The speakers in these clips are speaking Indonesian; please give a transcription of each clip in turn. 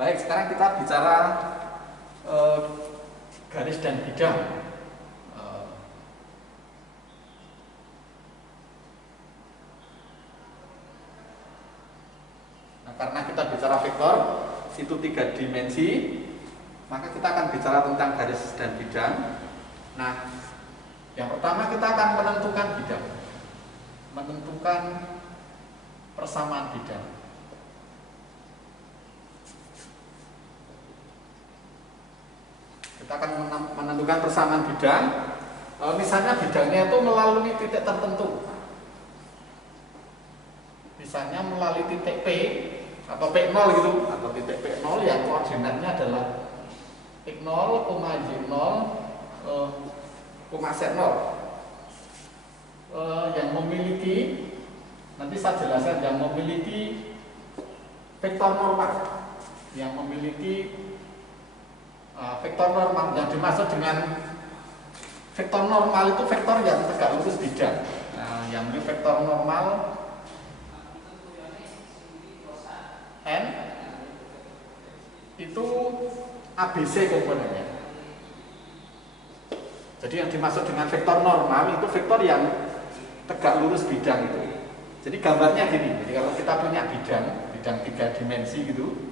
Baik, sekarang kita bicara garis dan bidang. Nah, karena kita bicara vektor itu 3 dimensi, maka kita akan bicara tentang garis dan bidang. Nah, yang pertama kita akan menentukan bidang, menentukan persamaan bidang. Kita akan menentukan persamaan bidang. Misalnya bidangnya itu melalui titik tertentu. Misalnya melalui titik P atau P0 gitu, atau titik P0 yang koordinatnya adalah X0, Y0, Z0, yang memiliki, nanti saya jelaskan, yang memiliki vektor normal, yang memiliki vektor normal. Yang dimaksud dengan vektor normal itu vektor yang tegak lurus bidang. Nah, yang ini vektor normal N itu ABC komponennya. Jadi yang dimaksud dengan vektor normal itu vektor yang tegak lurus bidang itu. Jadi gambarnya gini. Jadi kalau kita punya bidang 3 dimensi gitu,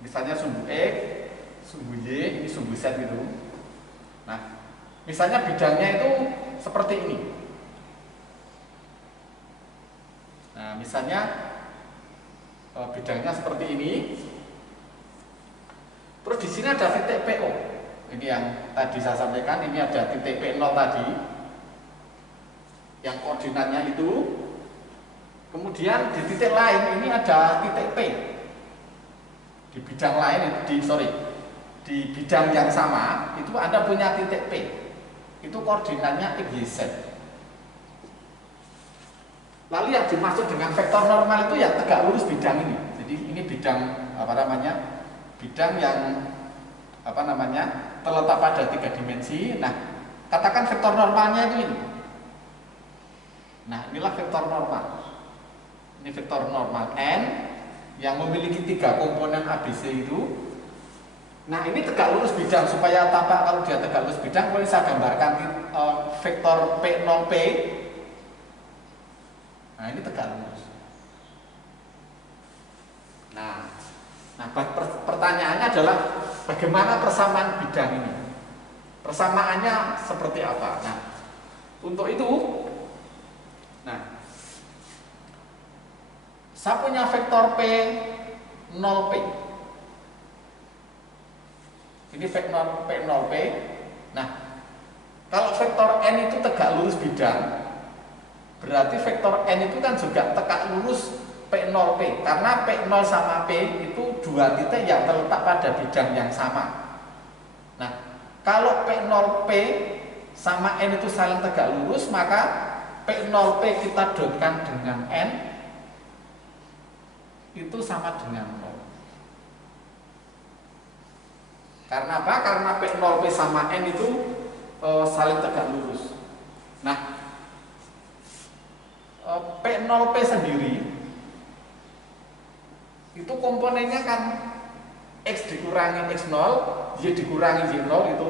misalnya sumbu X, sumbu Y, ini sumbu Z gitu. Nah, misalnya bidangnya itu seperti ini. Nah, misalnya bidangnya seperti ini. Terus di sini ada titik PO. Ini yang tadi saya sampaikan, ini ada titik P0 tadi. Yang koordinatnya itu. Kemudian di titik lain ini ada titik P. Di bidang lain, di bidang yang sama itu Anda punya titik P. Itu koordinatnya X, Y, Z. Lalu yang dimaksud dengan vektor normal itu yang tegak lurus bidang ini. Jadi ini bidang bidang yang terletak pada 3 dimensi. Nah, katakan vektor normalnya itu ini. Nah, inilah vektor normal. Ini vektor normal N yang memiliki 3 komponen ABC itu. Nah, ini tegak lurus bidang. Supaya tampak kalau dia tegak lurus bidang, boleh saya gambarkan vektor P0P. Nah, ini tegak lurus. Nah, pertanyaannya adalah bagaimana persamaan bidang ini? Persamaannya seperti apa? Nah, untuk itu, saya punya vektor P0P. Ini vektor P0P. Nah, kalau vektor N itu tegak lurus bidang, berarti vektor N itu kan juga tegak lurus P0P. Karena P0 sama P itu 2 titik yang terletak pada bidang yang sama. Nah, kalau P0P sama N itu saling tegak lurus, maka P0P kita dotkan dengan N itu sama dengan 0. Karena apa? Karena P0P sama N itu saling tegak lurus. Nah, P0P sendiri itu komponennya kan X dikurangi X0, Y dikurangi Y0 itu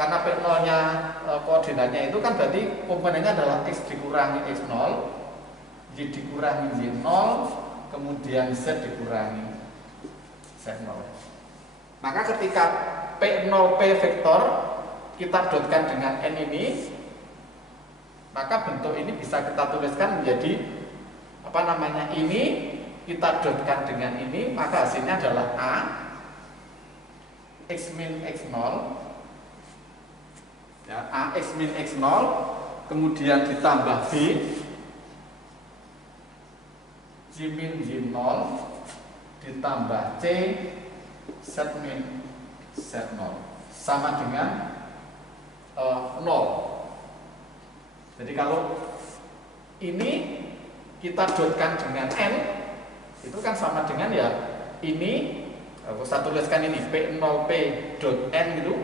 karena P0 nya koordinatnya itu kan berarti komponennya adalah X dikurangi X0, Y dikurangi Y0, kemudian Z dikurangi Z0. Maka ketika P0P vektor kita dotkan dengan N ini, maka bentuk ini bisa kita tuliskan menjadi ini kita dotkan dengan ini, maka hasilnya adalah A X min X0, ya, A X min X0, kemudian ditambah B Y min Y0 ditambah C Z min Z0 sama dengan 0. Jadi kalau ini kita dotkan dengan N, itu kan sama dengan ya ini, aku saya tuliskan ini P0P dot N gitu.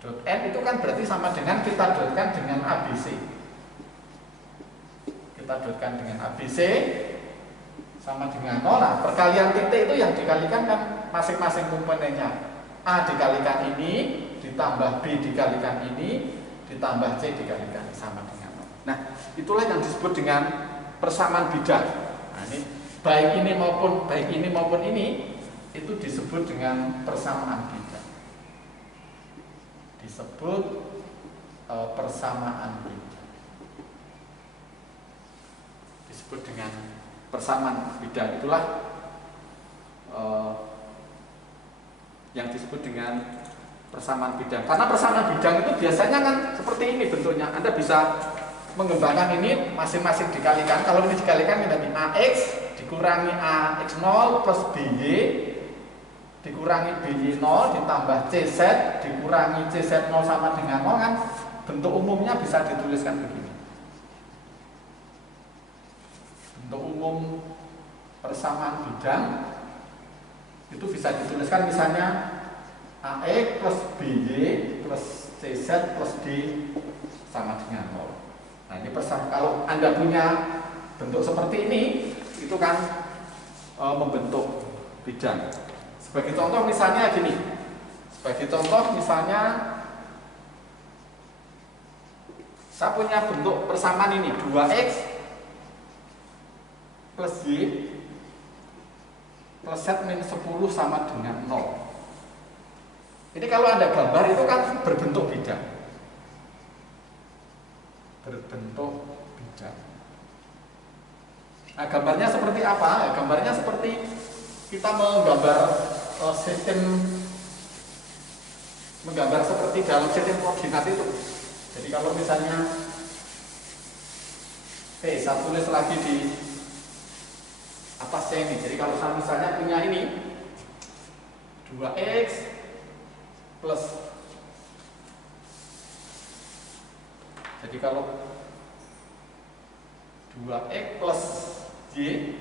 Dot N itu kan berarti sama dengan kita dotkan dengan ABC. Kita dotkan dengan ABC, sama dengan 0. Nah, perkalian titik itu yang dikalikan kan masing-masing komponennya. A dikalikan ini, ditambah B dikalikan ini, ditambah C dikalikan sama dengan 0. Nah, itulah yang disebut dengan persamaan bidang. Nah, ini baik ini maupun ini itu disebut dengan persamaan bidang. Disebut persamaan bidang. Disebut dengan persamaan bidang, itulah yang disebut dengan persamaan bidang. Karena persamaan bidang itu biasanya kan seperti ini bentuknya. Anda bisa mengembangkan ini masing-masing dikalikan. Kalau ini dikalikan menjadi AX dikurangi AX0 plus BY dikurangi BY0 ditambah CZ dikurangi CZ0 sama dengan 0, kan bentuk umumnya bisa dituliskan begini. Bentuk umum persamaan bidang itu bisa dituliskan misalnya AX plus BY plus CZ plus D sama dengan 0. Nah, ini persamaan. Kalau Anda punya bentuk seperti ini, itu kan membentuk bidang. Sebagai contoh misalnya gini. Sebagai contoh misalnya saya punya bentuk persamaan ini 2X plus Y plus Z min 10 sama dengan 0. Ini kalau Anda gambar itu kan berbentuk bidang. Berbentuk bidang. Nah, gambarnya seperti apa? Ya, gambarnya seperti kita menggambar menggambar seperti dalam sistem koordinat itu. Jadi kalau misalnya saya tulis lagi di atasnya ini. Jadi kalau saya misalnya punya ini 2X plus, jadi kalau 2X plus Y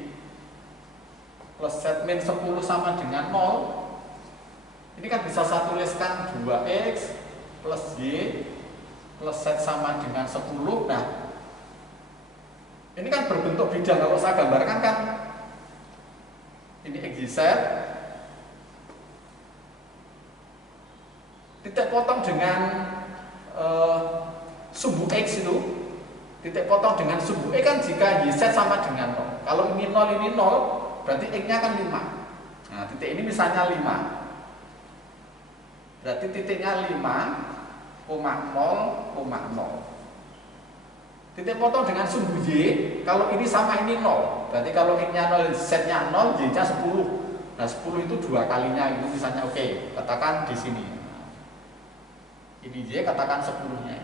plus Z min 10 sama dengan 0, ini kan bisa saya tuliskan 2X plus Y plus Z sama dengan 10. Nah, ini kan berbentuk bidang. Kalau saya gambarkan kan ini XYZ, titik potong dengan sumbu X itu, titik potong dengan sumbu X kan jika YZ sama dengan 0. Kalau ini 0, ini 0, berarti X-nya kan 5. Nah, titik ini misalnya 5. Berarti titiknya 5,0,0. Titik potong dengan sumbu Y, kalau ini sama ini 0. Berarti kalau X-nya 0, Z-nya 0, Y-nya 10. Nah, 10 itu 2 kalinya, itu misalnya oke, katakan di sini. Ini Y, katakan 10-nya.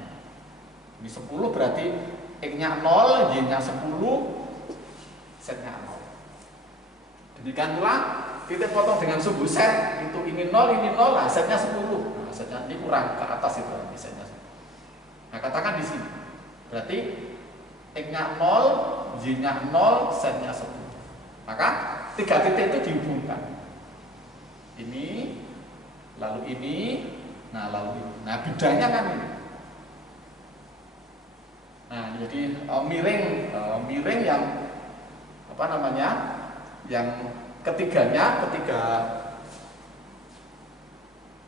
Ini 10 berarti X-nya 0, Y-nya 10, Z-nya 0. Demikian pula titik potong dengan sumbu Z, itu ini 0, ini 0, nah Z-nya 10. Nah, Z-nya ini kurang ke atas itu, Z-nya. Nah, katakan di sini. Berarti X-nya 0, Y-nya 0, Z-nya 10. Maka tiga titik itu dihubungkan. Ini, lalu ini, nah lalu ini. Nah, bidangnya kan ini. Nah, jadi miring yang apa namanya? Yang ketiga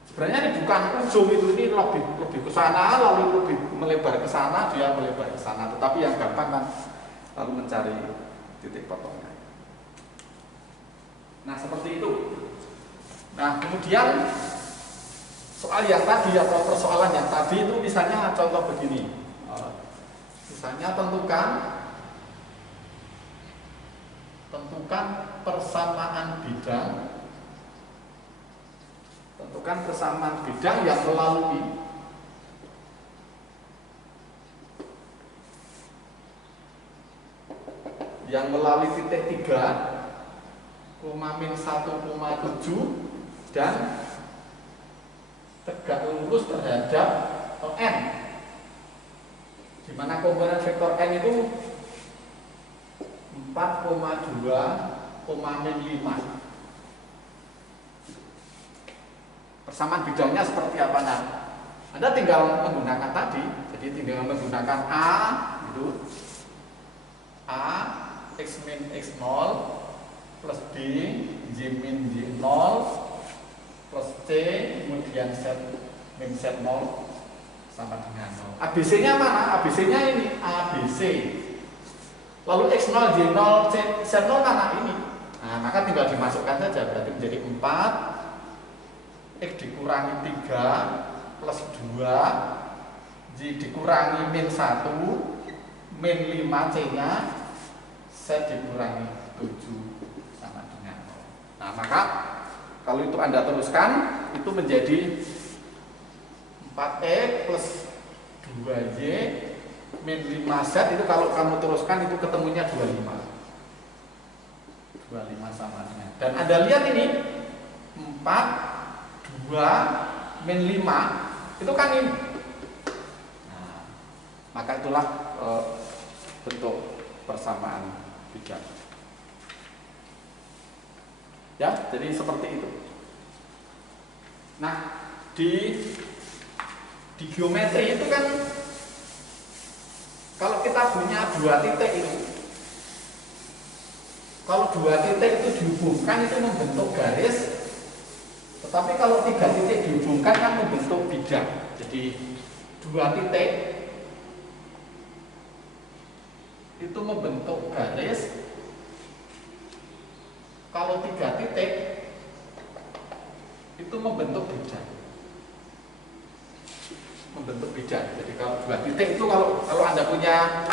sebenarnya ini bukan ujung itu, ini lebih ke sana, lalu lebih melebar ke sana, dia melebar ke sana. Tetapi yang gampang kan lalu mencari titik potongnya. Nah, seperti itu. Nah, kemudian soal yang tadi atau persoalan yang tadi itu misalnya contoh begini. Misalnya tentukan persamaan bidang. Tentukan persamaan bidang yang melalui titik 3, min 1,7 dan tegak lurus terhadap n, di mana komponen vektor n itu 4,2, min 5. Persamaan bidangnya seperti apa? Nah, Anda tinggal menggunakan tadi, jadi tinggal menggunakan A, itu A X min X0 plus D, Y min Y0 plus C, kemudian Z min Z0 sama dengan 0. ABC-nya mana? ABC-nya ini, ABC. Lalu X0, Y0, Z0 mana ini? Nah, maka tinggal dimasukkan saja, berarti menjadi 4, X dikurangi 3 plus 2, Y dikurangi min 1, min 5 C-nya, Z dikurangi 7 sama dengan 0. Nah, maka kalau itu Anda teruskan, itu menjadi 4X plus 2Y min 5Z, itu kalau kamu teruskan itu ketemunya 25 sama dengan. Dan Anda lihat ini 4, 2, min 5 itu kan ini. Nah, maka itulah bentuk persamaan bijak. Ya, jadi seperti itu. Nah, di geometri itu kan kalau kita punya dua titik itu, kalau dua titik itu dihubungkan itu membentuk garis, tetapi kalau tiga titik dihubungkan kan membentuk bijak. Jadi dua titik itu membentuk garis, kalau tiga titik itu membentuk bijak. Membentuk bijak. Jadi kalau dua titik itu kalau Anda punya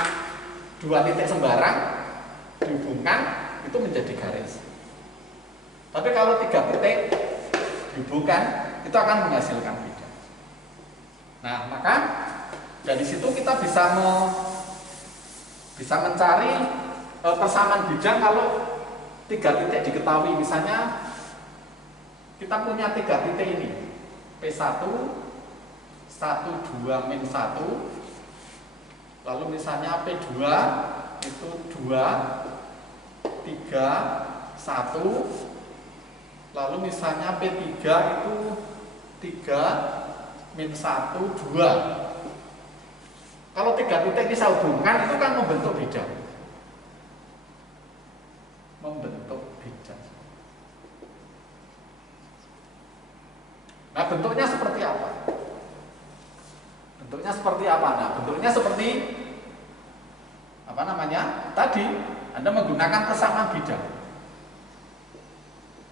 dua titik sembarang dihubungkan itu menjadi garis. Tapi kalau tiga titik dihubungkan itu akan menghasilkan bijak. Nah, maka dari situ kita bisa mencari persamaan bijak kalau tiga titik diketahui. Misalnya kita punya tiga titik ini, P1, 1, 2, min 1. Lalu misalnya P2 itu 2, 3, 1. Lalu misalnya P3 itu 3, min 1, 2. Kalau tiga titik bisa hubungkan itu kan membentuk bijak. Membentuk bijak. Nah, bentuknya seperti apa? Bentuknya seperti apa? Nah, bentuknya seperti apa namanya? Tadi Anda menggunakan persamaan bijak.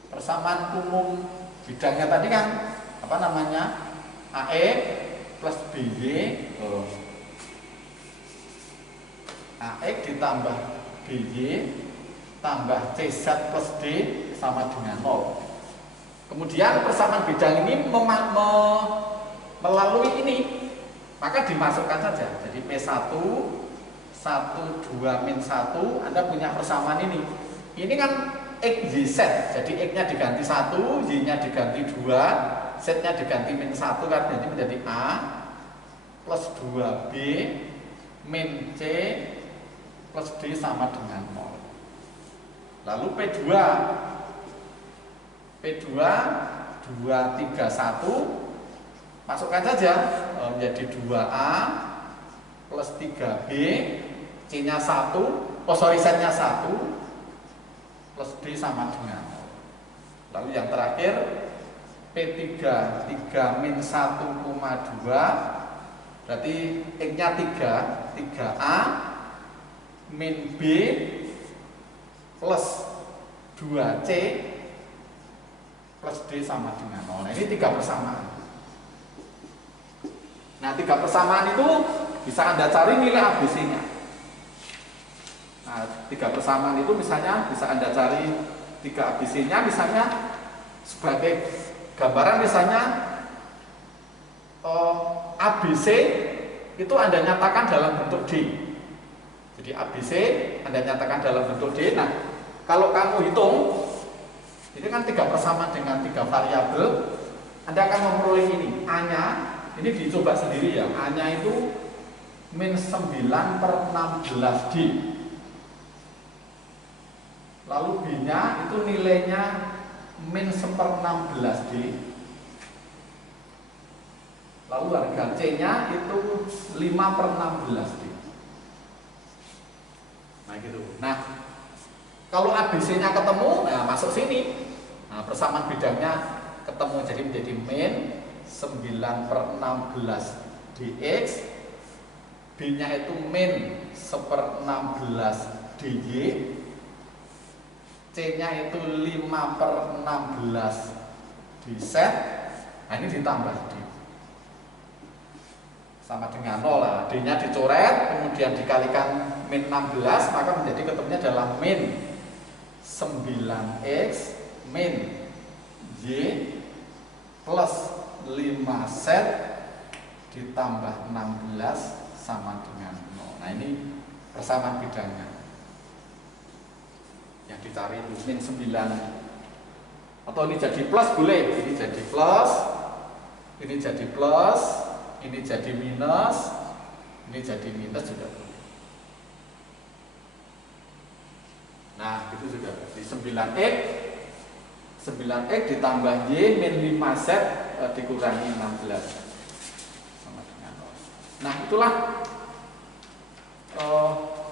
Persamaan umum bidangnya tadi kan apa namanya? AE plus BY AX ditambah BY tambah CZ plus D sama dengan 0. Kemudian persamaan bidang ini melalui ini, maka dimasukkan saja. Jadi P1, 1, 2, min 1, Anda punya persamaan ini. Ini kan X, Y, Z. Jadi X-nya diganti 1, Y-nya diganti 2, Z-nya diganti min 1, kan jadi menjadi A plus 2B min C plus D sama dengan 0. Lalu P2 2, 3, 1 masukkan saja menjadi 2A plus 3B C-nya 1, Z-nya 1 plus D sama dengan 0. Lalu yang terakhir P3 3 min 1,2 berarti X-nya 3, 3A min B plus 2C plus D sama dengan 0. Nah, ini tiga persamaan. Nah, tiga persamaan itu bisa Anda cari nilai ABC-nya. Nah, tiga persamaan itu misalnya bisa Anda cari tiga ABC-nya, misalnya sebagai gambaran misalnya ABC itu Anda nyatakan dalam bentuk D. Jadi ABC Anda nyatakan dalam bentuk D. Nah, kalau kamu hitung, ini kan tiga persamaan dengan tiga variabel, Anda akan memperoleh ini. A-nya, ini dicoba sendiri ya. A-nya itu min 9/16D. Lalu B-nya itu nilainya min 1/16D. Lalu harga C-nya itu 5/16D. Nah gitu. Nah, Kalau ABC-nya ketemu, nah masuk sini. Nah, persamaan bidangnya ketemu, jadi menjadi min 9/16 dx, B-nya itu min 1/16 dy, C-nya itu 5/16 dz. Nah ini ditambah D sama dengan 0 lah. D-nya dicoret, kemudian dikalikan min 16, maka menjadi ketemunya adalah min 9x min y plus 5z ditambah 16 sama dengan 0. Nah ini persamaan bidangnya yang dicari itu min 9, atau ini jadi plus boleh, ini jadi plus, ini jadi plus, ini jadi minus, ini jadi minus juga boleh. Nah itu sudah di 9x ditambah y min 5z dikurangi 16 sama dengan 0. Nah itulah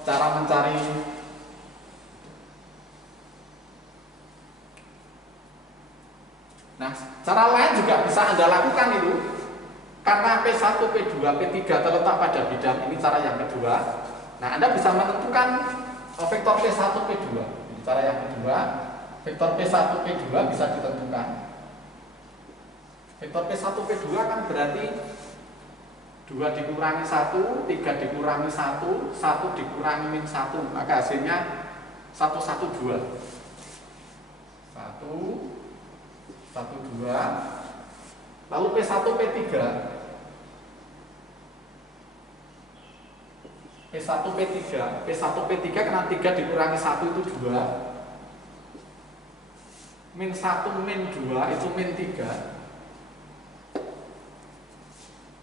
cara mencari Nah, cara lain juga bisa Anda lakukan itu. Karena P1, P2, P3 terletak pada bidang, ini cara yang kedua. Nah, Anda bisa menentukan vektor P1, P2. Ini cara yang kedua. Vektor P1, P2 bisa ditentukan. Vektor P1, P2 kan berarti 2 dikurangi 1, 3 dikurangi 1, 1 dikurangi min 1. Maka hasilnya 1, 1, 2. 1, 2. Lalu P1, P3. P1, P3. P1, P3 karena 3 dikurangi 1 itu 2. Min 1, min 2 itu min 3.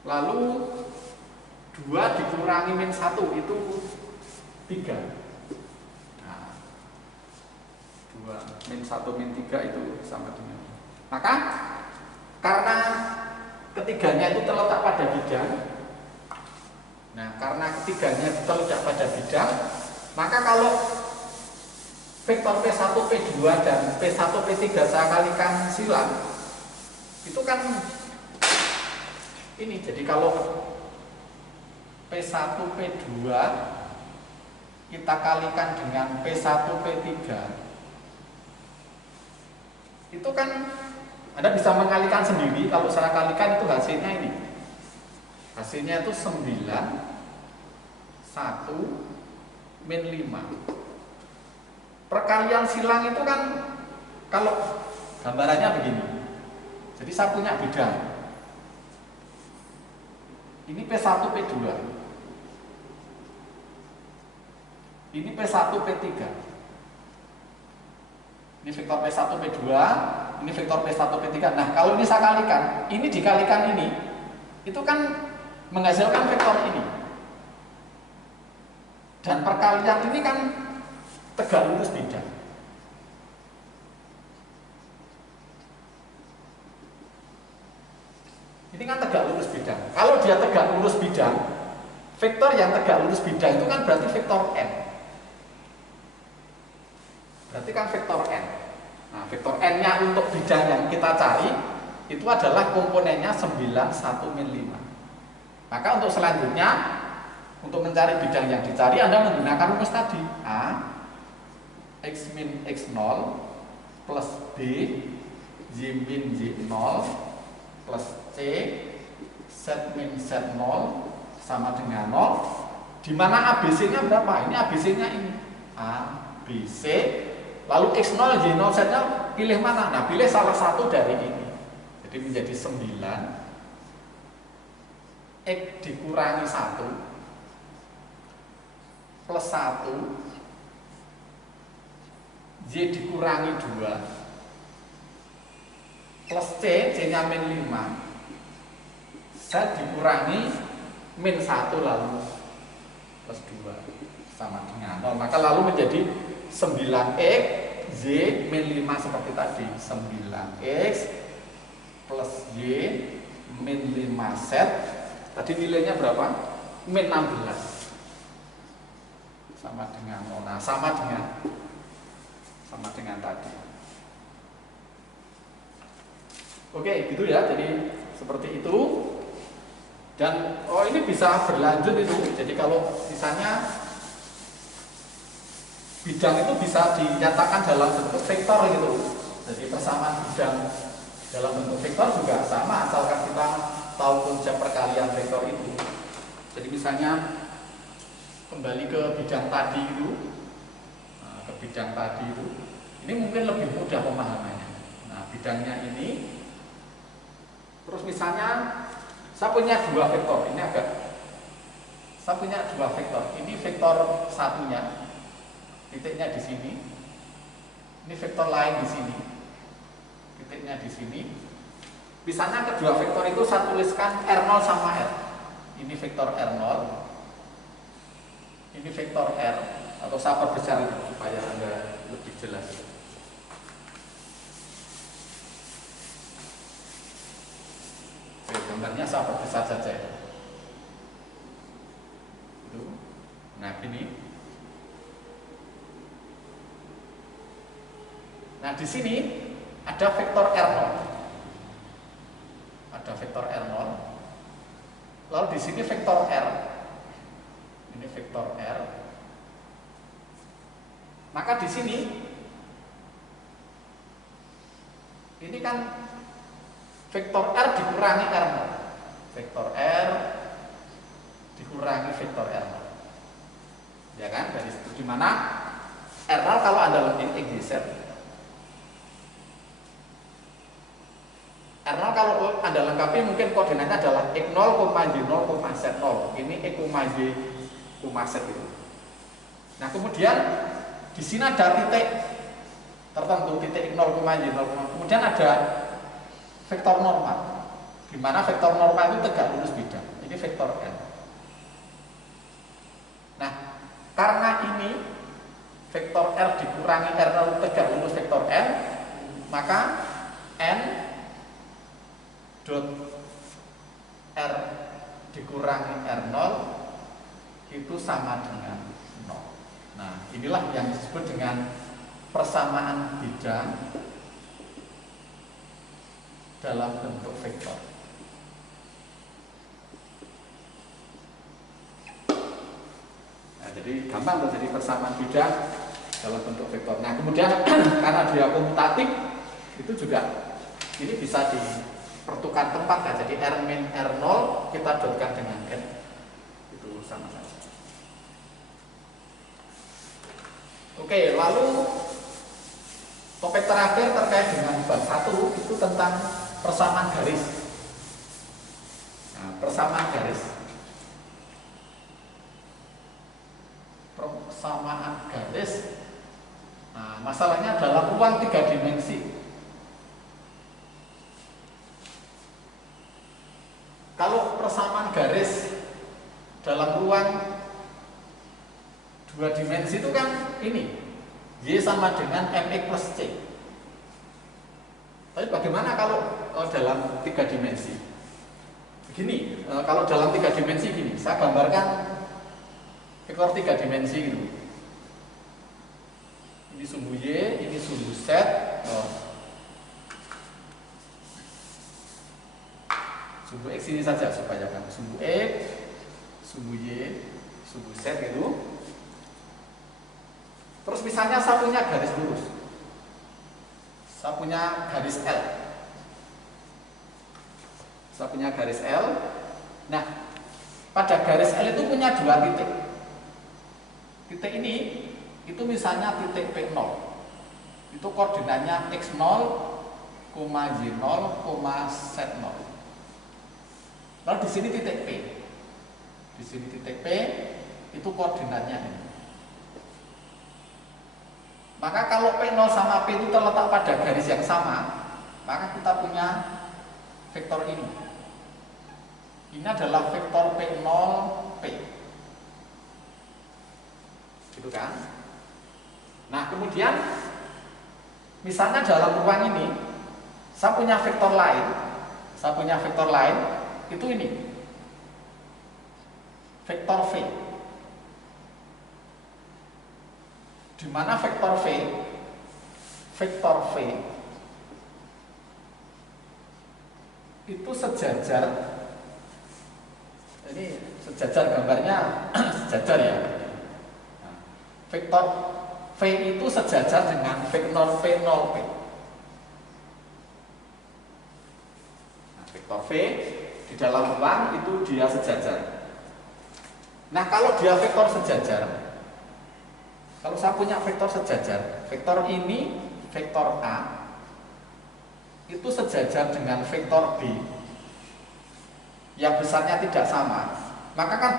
Lalu 2 dikurangi min 1 itu 3. Nah, 2 min 1 min 3 itu sama dengan. Maka karena ketiganya itu terletak pada bidang. Nah, karena ketiganya itu terletak pada bidang, maka kalau vektor P1, P2 dan P1, P3 saya kalikan silang, itu kan ini. Jadi kalau P1, P2 kita kalikan dengan P1, P3, itu kan Anda bisa mengalikan sendiri. Kalau saya kalikan itu hasilnya ini. Hasilnya itu 9, 1, min 5. Perkalian silang itu kan, kalau gambarannya begini. Jadi saya punya bidang. Ini P1, P2. Ini P1, P3. Ini vektor P1, P2, ini vektor P1, P3. Nah, kalau ini saya kalikan, ini dikalikan ini, itu kan menghasilkan vektor ini. Dan perkalian ini kan tegak lurus bidang. Ini kan tegak lurus bidang. Kalau dia tegak lurus bidang, vektor yang tegak lurus bidang itu kan berarti vektor n. Berarti kan vektor n. Nah, vektor n-nya untuk bidang yang kita cari itu adalah komponennya 9, 1, min 5. Maka untuk selanjutnya, untuk mencari bidang yang dicari, Anda menggunakan rumus tadi. A, X min X0 plus B, Y min Y0 plus C, Z min Z0 sama dengan 0. Di mana ABC-nya berapa? Ini ABC-nya ini. A, B, C. Lalu X0, Y0, Z0 pilih mana? Nah, pilih salah satu dari ini. Jadi menjadi 9 X dikurangi 1 plus 1 Y dikurangi 2 plus C, C-nya min 5 Z dikurangi min 1 lalu plus 2 sama dengan 0. Maka lalu menjadi 9x Y min 5 seperti tadi. 9x plus Y min 5Z. Tadi nilainya berapa? Min 16 sama dengan 0. Nah, sama dengan sama dengan tadi. Oke, gitu ya. Jadi seperti itu. Dan ini bisa berlanjut itu. Jadi kalau misalnya bidang itu bisa dinyatakan dalam bentuk vektor gitu. Jadi persamaan bidang dalam bentuk vektor juga sama, asalkan kita tahu konsep perkalian vektor itu. Jadi misalnya kembali ke bidang tadi itu, ini mungkin lebih mudah pemahamannya. Nah, bidangnya ini, terus misalnya saya punya dua vektor, saya punya dua vektor. Ini vektor satunya, titiknya di sini. Ini vektor lain di sini, titiknya di sini. Misalnya kedua vektor itu saya tuliskan R0 sama R. Ini vektor R0, ini vektor R, atau saya perbesar supaya Anda lebih jelas. Oke, gambarnya saya perbesar saja. Itu. Nah, ini. Nah, di sini ada vektor R0. Ada vektor R0. Lalu di sini vektor R. Ini vektor R. Maka di sini ini kan vektor R dikurangi R0. Vektor R dikurangi vektor R0. Ya kan? Dari situ di mana R0 kalau Anda login geser. R0 kalau Anda lengkapi mungkin koordinatnya adalah X0, Y0, Z0. Ini X, Y, Z itu. Nah, kemudian di sini ada titik tertentu, titik X0, Y0. Kemudian ada vektor normal, di mana vektor normal itu tegak lurus bidang. Ini vektor N. Nah, karena ini vektor R dikurangi R0 tegak lurus vektor N, maka N dot R dikurangi R0 itu sama dengan 0. Nah, inilah yang disebut dengan persamaan bidang dalam bentuk vektor. Nah, jadi gampang terjadi persamaan bidang dalam bentuk vektor. Nah, kemudian karena dia komutatif, itu juga ini bisa dipertukar tempat kan. Jadi R min R0 kita dotkan dengan N. Itu sama saja. Oke, lalu topik terakhir terkait dengan bab 1 itu tentang persamaan garis. Nah, persamaan garis. Persamaan garis. Nah, masalahnya dalam ruang 3 dimensi. Kalau persamaan garis dalam ruang 2 dimensi itu kan ini Y sama dengan MX plus C. Tapi bagaimana kalau dalam 3 dimensi? Begini, kalau dalam 3 dimensi gini, saya gambarkan vektor 3 dimensi gitu. Ini sumbu Y, ini sumbu Z. Sumbu X ini saja supaya kan sumbu X, sumbu Y, sumbu Z gitu. Terus misalnya saya punya garis lurus, saya punya garis L, saya punya garis L. Nah, pada garis L itu punya 2 titik. Titik ini itu misalnya titik P0, itu koordinatnya X0, Y0, Z0. Lalu di sini titik P, di sini titik P itu koordinatnya ini. Maka kalau P0 sama P itu terletak pada garis yang sama, maka kita punya vektor ini. Ini adalah vektor P0P. Gitu kan? Nah, kemudian misalnya dalam ruang ini saya punya vektor lain. Saya punya vektor lain itu ini. Vektor V. Di mana vektor V vektor V itu sejajar, ini sejajar gambarnya sejajar ya. Vektor V itu sejajar dengan vektor P0P. Nah, vektor V di dalam ruang itu dia sejajar. Nah, kalau dia vektor sejajar, kalau saya punya vektor sejajar, vektor ini, vektor A itu sejajar dengan vektor B yang besarnya tidak sama, maka kan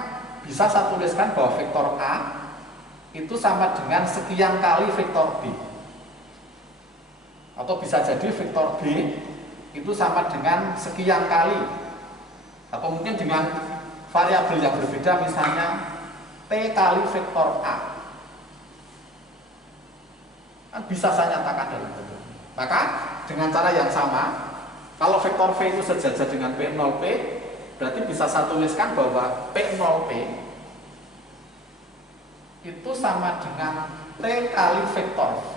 bisa saya tuliskan bahwa vektor A itu sama dengan sekian kali vektor B, atau bisa jadi vektor B itu sama dengan sekian kali, atau mungkin dengan variabel yang berbeda, misalnya T kali vektor A, kan bisa saya nyatakan dalam bentuk. Maka dengan cara yang sama, kalau vektor V itu sejajar dengan P0P, berarti bisa saya tuliskan bahwa P0P itu sama dengan T kali vektor V.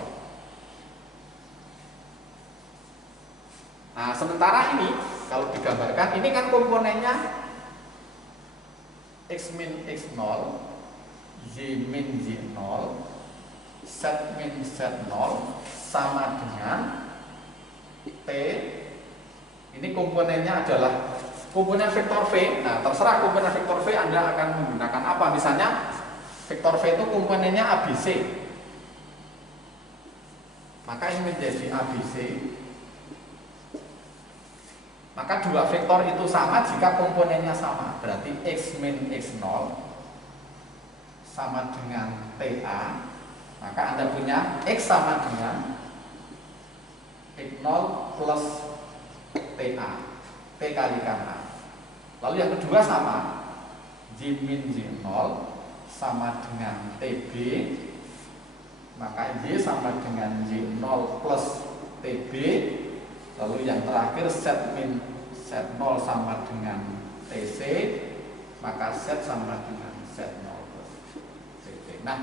Nah, sementara ini kalau digambarkan, ini kan komponennya X min X0, Y min Y0, Z min Z0 sama dengan T. Ini komponennya adalah komponen vektor V. Nah, terserah komponen vektor V Anda akan menggunakan apa. Misalnya vektor V itu komponennya ABC, maka ini menjadi ABC. Maka dua vektor itu sama jika komponennya sama. Berarti X min X0 sama dengan TA. Maka Anda punya X sama dengan X0 plus TA, T kalikan A. Lalu yang kedua sama, Y min Y0 sama dengan TB, maka Y sama dengan Y0 plus TB. Lalu yang terakhir Z min Z0 sama dengan TC, maka Z sama dengan Z0 plus TC. Nah,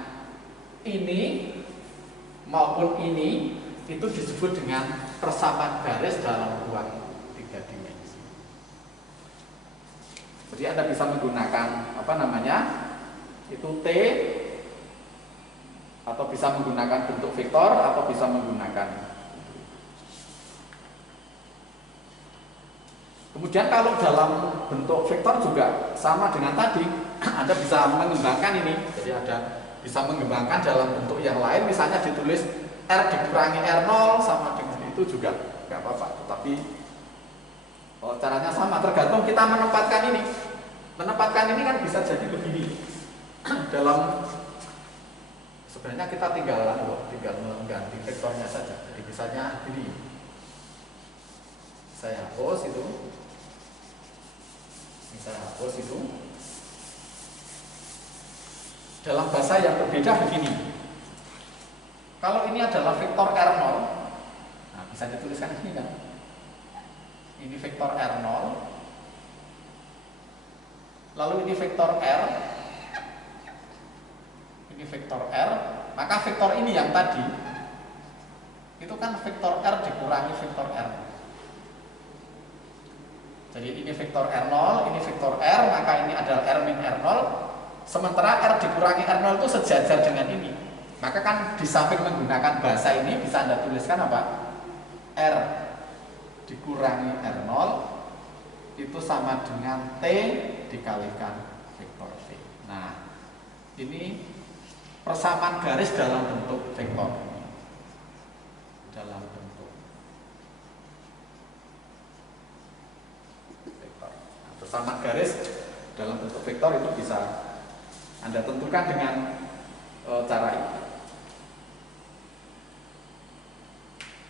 ini maupun ini itu disebut dengan persamaan garis dalam ruang 3 dimensi. Jadi Anda bisa menggunakan apa namanya, itu T, atau bisa menggunakan bentuk vektor, atau bisa menggunakan. Kemudian kalau dalam bentuk vektor juga sama dengan tadi, Anda bisa mengembangkan ini. Jadi ada bisa mengembangkan dalam bentuk yang lain, misalnya ditulis R dikurangi R0 sama dengan itu juga nggak apa-apa. Tetapi caranya sama, tergantung kita menempatkan ini. Menempatkan ini kan bisa jadi begini. Dalam sebenarnya kita tinggal mengganti vektornya saja. Jadi misalnya ini, saya hapus itu. Ini saya hapus itu. Dalam bahasa yang berbeda begini. Kalau ini adalah vektor R0, nah bisa dituliskan ini kan. Ini vektor R0. Lalu ini vektor R. Ini vektor R, maka vektor ini yang tadi itu kan vektor R dikurangi vektor R. Jadi ini vektor R0, ini vektor R, maka ini adalah R min R0. Sementara R dikurangi R0 itu sejajar dengan ini. Maka kan di samping menggunakan bahasa ini bisa Anda tuliskan apa? R dikurangi R0 itu sama dengan T dikalikan vektor V. Nah, ini persamaan garis dalam bentuk vektor. Dalam bentuk vektor. Nah, persamaan garis dalam bentuk vektor itu bisa Anda tentukan dengan cara ini.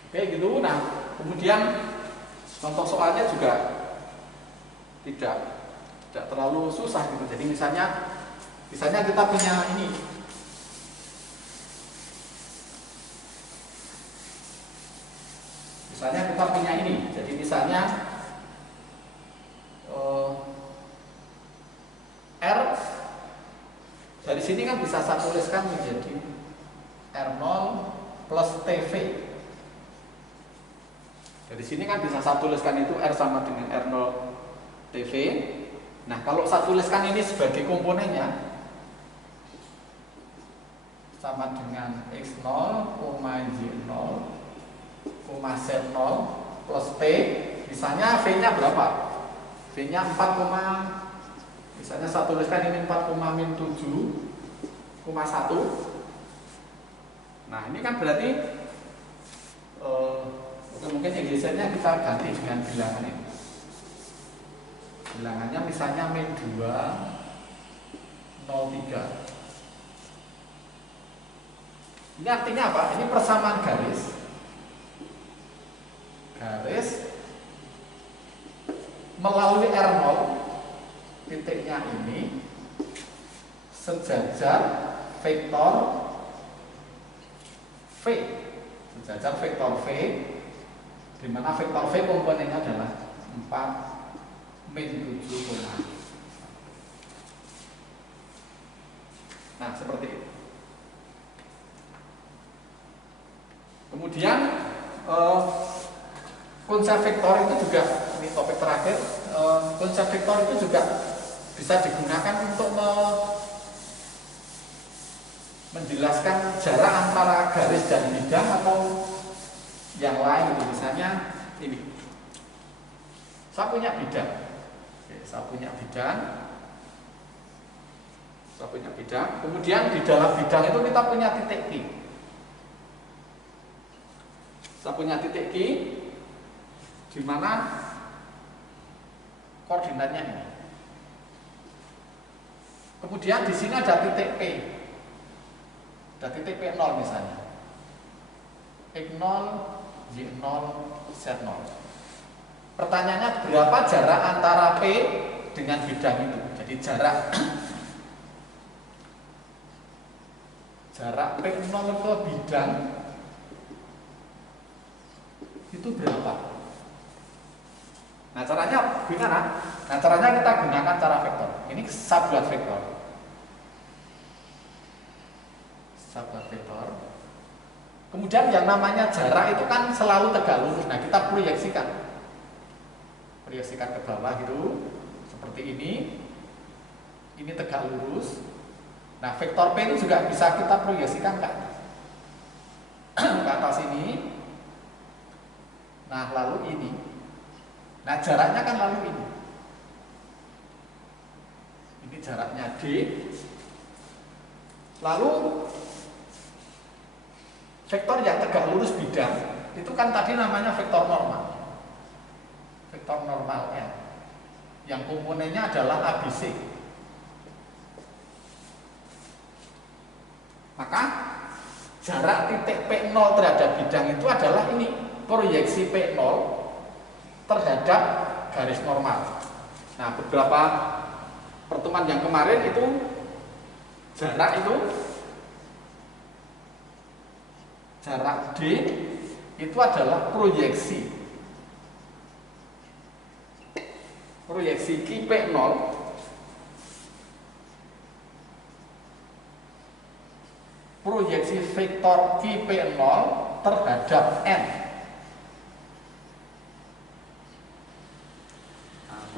Oke gitu. Nah, kemudian contoh soalnya juga tidak terlalu susah gitu. Jadi misalnya kita punya ini. Misalnya kita punya ini. Jadi misalnya R dari sini kan bisa saya tuliskan menjadi R0 plus TV. Dari sini kan bisa saya tuliskan itu R sama dengan R0 TV. Nah, kalau saya tuliskan ini sebagai komponennya sama dengan X0, Y0, Z0 plus T. Misalnya V-nya berapa? V-nya 4, misalnya saya tuliskan ini 4,-7,1. Nah, ini kan berarti mungkin Inggrisnya kita ganti dengan bilangan ini. Bilangannya misalnya min 2, 0,3. Ini artinya apa? Ini persamaan garis melalui R0 titiknya ini sejajar vektor V, sejajar vektor V, di mana vektor V komponennya adalah 4 min 7, nah seperti itu. Kemudian konsep vektor itu juga, ini topik terakhir, konsep vektor itu juga bisa digunakan untuk menjelaskan jarak antara garis dan bidang atau yang lain. Misalnya ini, saya punya bidang, kemudian di dalam bidang itu kita punya titik Q. Saya punya titik Q di mana koordinatnya ini. Kemudian di sini ada titik P. Ada titik P0 misalnya. X0, Y0, Z0. Pertanyaannya berapa jarak antara P dengan bidang itu? Jadi jarak P0 ke bidang itu berapa? Nah, caranya gimana? Nah, caranya kita gunakan cara vektor. Ini saya buat vektor. Kemudian yang namanya jarak itu kan selalu tegak lurus. Nah, kita proyeksikan ke bawah gitu, seperti ini. Ini tegak lurus. Nah, vektor P itu juga bisa kita proyeksikan ke atas ini. Nah, lalu ini. Nah, jaraknya kan lalu ini. Ini jaraknya D. Lalu vektor yang tegak lurus bidang itu kan tadi namanya vektor normal. Vektor normal N. Yang komponennya adalah ABC. Maka jarak titik P0 terhadap bidang itu adalah ini. Proyeksi P0 terhadap garis normal. Nah, beberapa pertemuan yang kemarin itu jarak D itu adalah proyeksi Q P0 proyeksi vektor Q P0 terhadap N.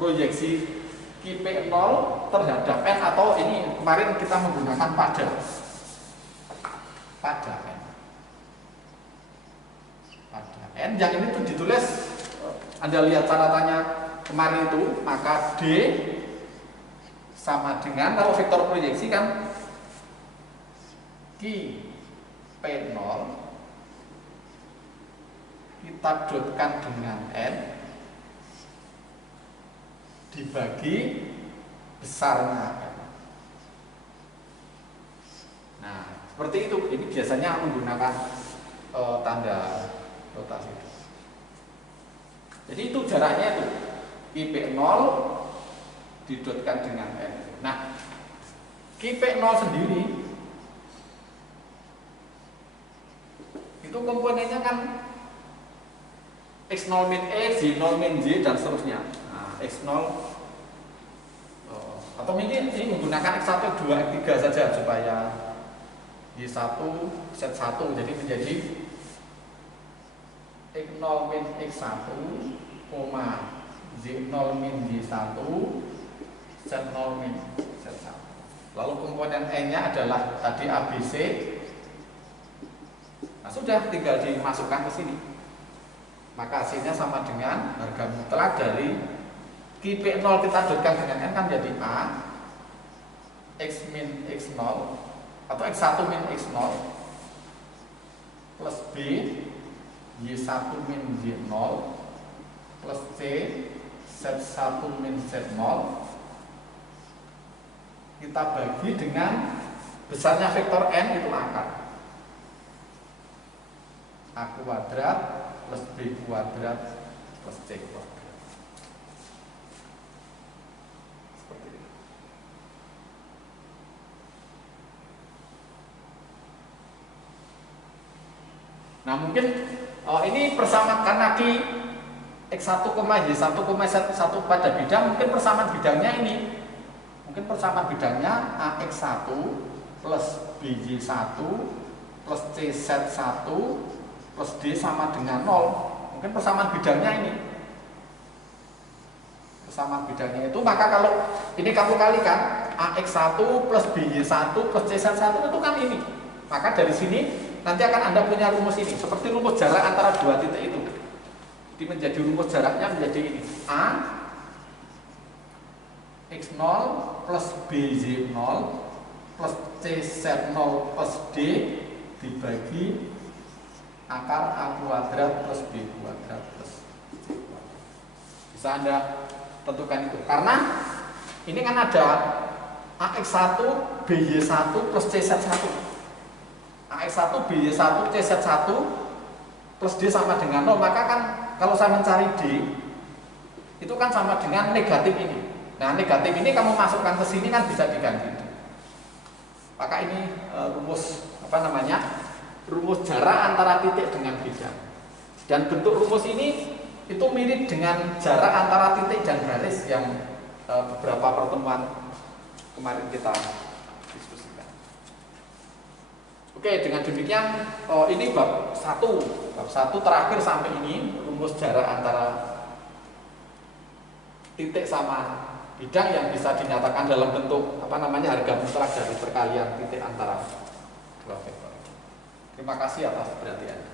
Proyeksi Q P0 terhadap N, atau ini kemarin kita menggunakan pada N. Yang ini tuh ditulis, Anda lihat catatannya kemarin itu, maka D sama dengan, kalau vektor proyeksi kan Q P0 kita dotkan dengan N dibagi besarnya. Nah, seperti itu. Ini biasanya menggunakan tanda rotasi. Jadi itu jaraknya itu Q0 didotkan dengan N. Nah, Q0 sendiri itu komponennya kan X0 min E, Y0 min Y, dan seterusnya. Nah, X0 atau mungkin ini menggunakan X1, X2, X3 saja supaya Y1, Z1 jadi menjadi X0 min X1, Y0 min Y1, Z0 min Z1. Lalu komponen E-nya adalah tadi ABC. Nah, sudah tinggal dimasukkan ke sini. Maka hasilnya sama dengan harga mutlak dari Q0 kita dotkan dengan N kan jadi A X min X0 atau X1 min X0 plus B Y1 min Y0 plus C Z1 min Z0 kita bagi dengan besarnya vektor N itu akar A kuadrat plus B kuadrat plus C kuadrat. Seperti ini. Nah mungkin ini persamaan karena di X1, Y1, Z1 pada bidang, mungkin persamaan bidangnya ini. Mungkin persamaan bidangnya AX1 plus BY1 plus CZ1 plus D sama dengan 0. Mungkin persamaan bidangnya ini. Persamaan bidangnya itu, maka kalau ini kamu kalikan AX1 plus BY1 plus CZ1 itu kan ini. Maka dari sini nanti akan Anda punya rumus ini, seperti rumus jarak antara dua titik itu. Jadi menjadi rumus jaraknya menjadi ini. A X0 plus BY0 plus CZ0 plus D dibagi akar A kuadrat plus B kuadrat plus C kuadrat. Bisa Anda tentukan itu. Karena ini kan ada AX1 BY1 plus CZ1. AX1 BY1 CZ1 plus D sama dengan 0. Maka kan kalau saya mencari D itu kan sama dengan negatif ini. Nah negatif ini kamu masukkan ke sini kan bisa diganti. Maka ini rumus rumus jarak antara titik dengan bidang. Dan bentuk rumus ini itu mirip dengan jarak antara titik dan garis yang beberapa pertemuan kemarin kita diskusikan. Oke, dengan demikian ini bab 1 terakhir sampai ini rumus jarak antara titik sama bidang yang bisa dinyatakan dalam bentuk harga mutlak dari perkalian titik antara dua vektor. Terima kasih atas perhatiannya.